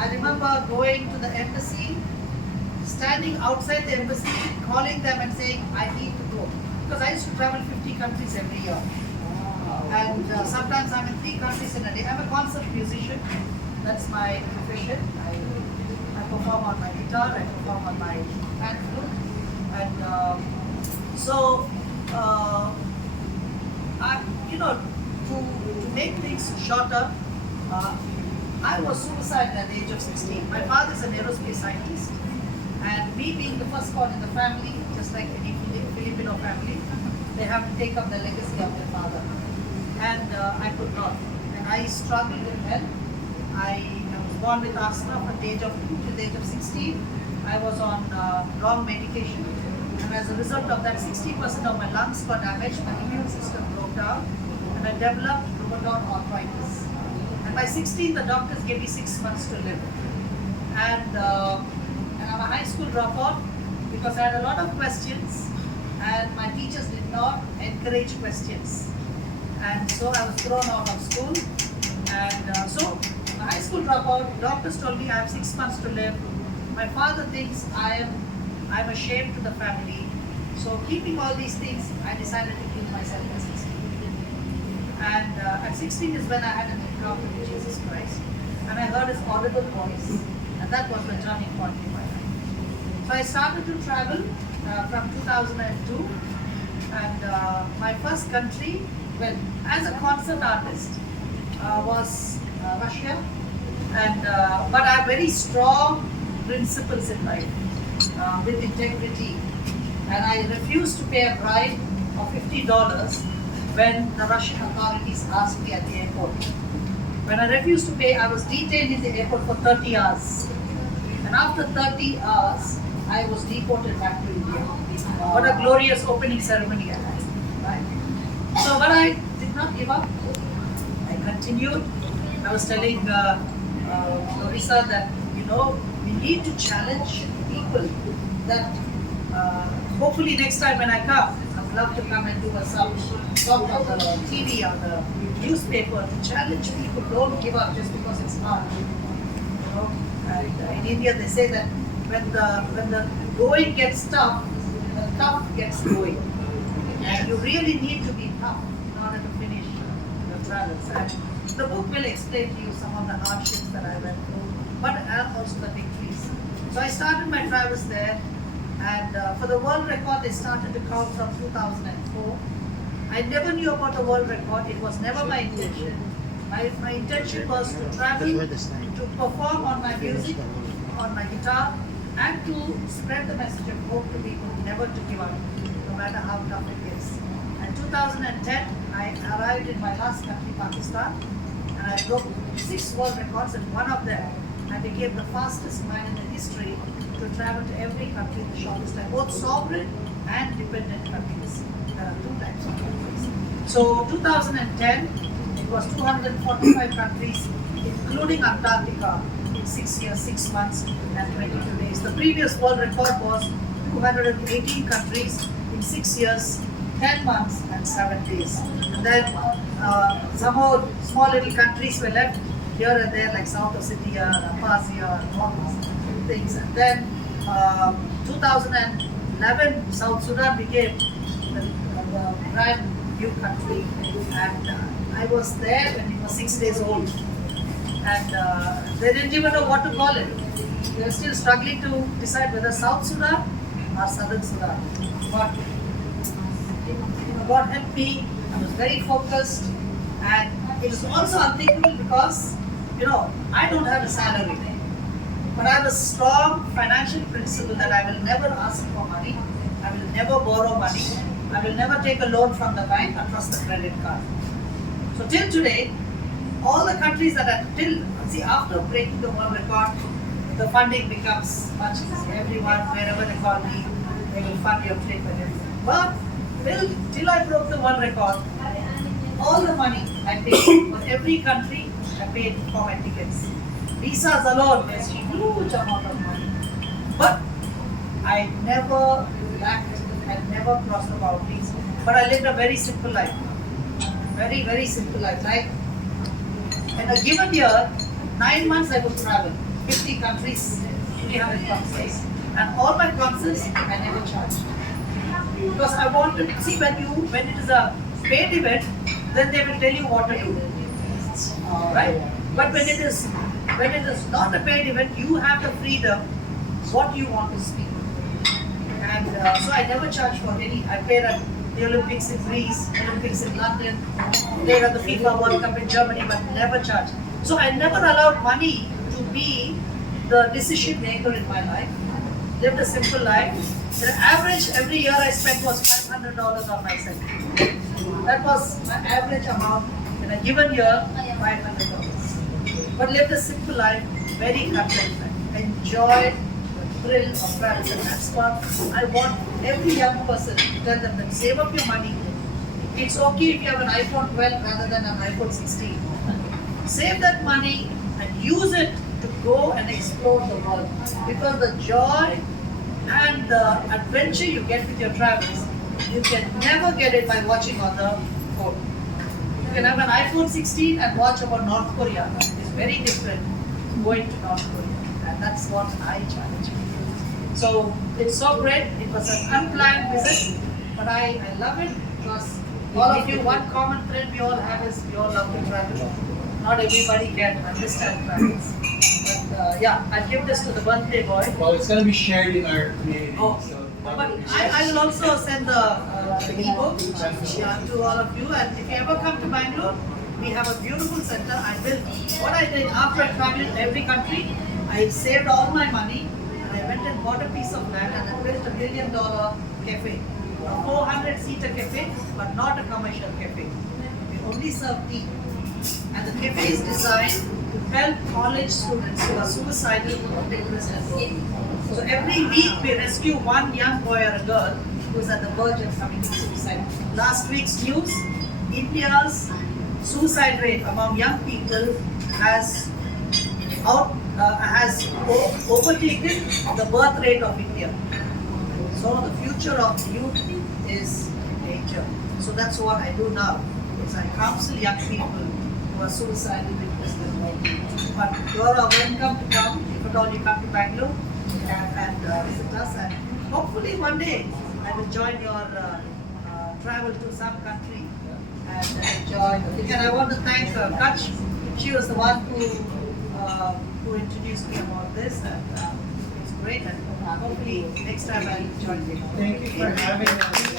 I remember going to the embassy, standing outside the embassy, calling them and saying, I need to go. Because I used to travel 50 countries every year. And sometimes I'm in 3 countries in a day. I'm a concert musician. That's my profession. I perform on my guitar, I perform on my pan flute. And so, to make things shorter, I was suicidal at the age of 16. My father is an aerospace scientist, and me being the firstborn in the family, just like any Filipino family, they have to take up the legacy of their father. And I could not. And I struggled with health. I was born with asthma from the age of 2 to the age of 16. I was on wrong medication. And as a result of that, 60% of my lungs got damaged, my immune system broke down, and I developed rheumatoid arthritis. And by 16, the doctors gave me 6 months to live. And I'm a high school dropout because I had a lot of questions, and my teachers did not encourage questions. And so I was thrown out of school. And so, a high school dropout, doctors told me I have 6 months to live. My father thinks I'm a shame to the family. So keeping all these things, I decided to kill myself at 16. And at 16 is when I had an encounter with Jesus Christ. And I heard his audible voice. And that was the turning point in my life. So I started to travel from 2002. And my first country, well, as a concert artist, was Russia. And but I have very strong principles in life, with integrity. And I refused to pay a bribe of $50 when the Russian authorities asked me at the airport. When I refused to pay, I was detained in the airport for 30 hours. And after 30 hours, I was deported back to India. What a glorious opening ceremony I had, right? So, but I did not give up. I continued. I was telling Prasad that, we need to challenge people. That hopefully next time when I come, I'd love to come and do some talk on the TV or the newspaper to challenge people. Don't give up just because it's hard. And in India they say that when the going gets tough, the tough gets going. And you really need to be tough in order to finish your travels. And the book will explain to you some of the hardships that I went through, but also the victories. So I started my travels there, and for the world record, they started to count from 2004. I never knew about the world record. It was never my intention. My intention was to travel, to perform on my music, on my guitar, and to spread the message of hope to people, never to give up, no matter how tough it gets. In 2010, I arrived in my last country, Pakistan, and I broke 6 world records, and one of them, I became the fastest man in the history to travel to every country in the shortest time, both sovereign and dependent countries. There are 2 types of countries. So 2010, it was 245 countries, including Antarctica, in 6 years, 6 months, and 22 days. The previous world record was 218 countries in 6 years, 10 months, and 7 days. And then some more small little countries were left here and there, like South Ossetia, Abkhazia, and all these things. And then 2011, South Sudan became the brand new country, and I was there when it was 6 days old, and they didn't even know what to call it. They were still struggling to decide whether South Sudan or Southern Sudan. But God helped me. I was very focused, and it was also unthinkable because I don't have a salary, but I have a strong financial principle that I will never ask for money, I will never borrow money, I will never take a loan from the bank or trust the credit card. So till today, all the countries that are after breaking the world record, the funding becomes much easier. Everyone, wherever they call me, they will fund your trip and everything. But till I broke the world record, all the money I paid for every country, I paid for my tickets. Visas alone was a huge amount of money. But I never lacked, I never crossed the boundaries. But I lived a very simple life. Very, very simple life. Like in a given year, 9 months I would travel. 50 countries, 300 concerts. And all my concerts, I never charge. Because I want to see when it is a paid event, then they will tell you what to do. Right? But when it is not a paid event, you have the freedom what you want to speak. And so I never charge for any. I played at the Olympics in Greece, Olympics in London, played at the FIFA World Cup in Germany, but never charged. So I never allowed money to be the decision maker in my life. Lived a simple life. The average every year I spent was $500 on myself. That was my average amount in a given year, $500. But lived a simple life, very happy life. Enjoyed the thrill of travel. And that's what I want every young person to tell them that save up your money. It's okay if you have an iPhone 12 rather than an iPhone 16. Save that money and use it to go and explore the world. Because the joy and the adventure you get with your travels, you can never get it by watching on the phone. You can have an iPhone 16 and watch about North Korea. It's very different going to North Korea. And that's what I challenge people. So it's so great. It was an unplanned visit, but I love it because all of you, one common thread we all have is we all love to travel. Not everybody can understand travels. But yeah, I give this to the birthday boy. Well, it's going to be shared in our community. Oh, So but I will also send the ebook to all of you. And if you ever come to Bangalore, we have a beautiful center. What I did after I traveled every country, I saved all my money and I went and bought a piece of land and I built $1 million cafe. A 400-seater cafe, but not a commercial cafe. We only serve tea. And the cafe is designed to help college students who are suicidal or depressed and broken. So every week we rescue one young boy or a girl who is at the verge of committing suicide. Last week's news, India's suicide rate among young people has overtaken the birth rate of India. So the future of the youth is in danger. So that's what I do now. Is I counsel young people who are suicidal, depressed and broken. But you are welcome to come. If at all you come to Bangalore and visit us, and hopefully one day I will join your travel to some country and enjoy the thing. And I want to thank Kutch. She was the one who introduced me about this, and it's great. And hopefully next time I'll join you. Thank you for having us.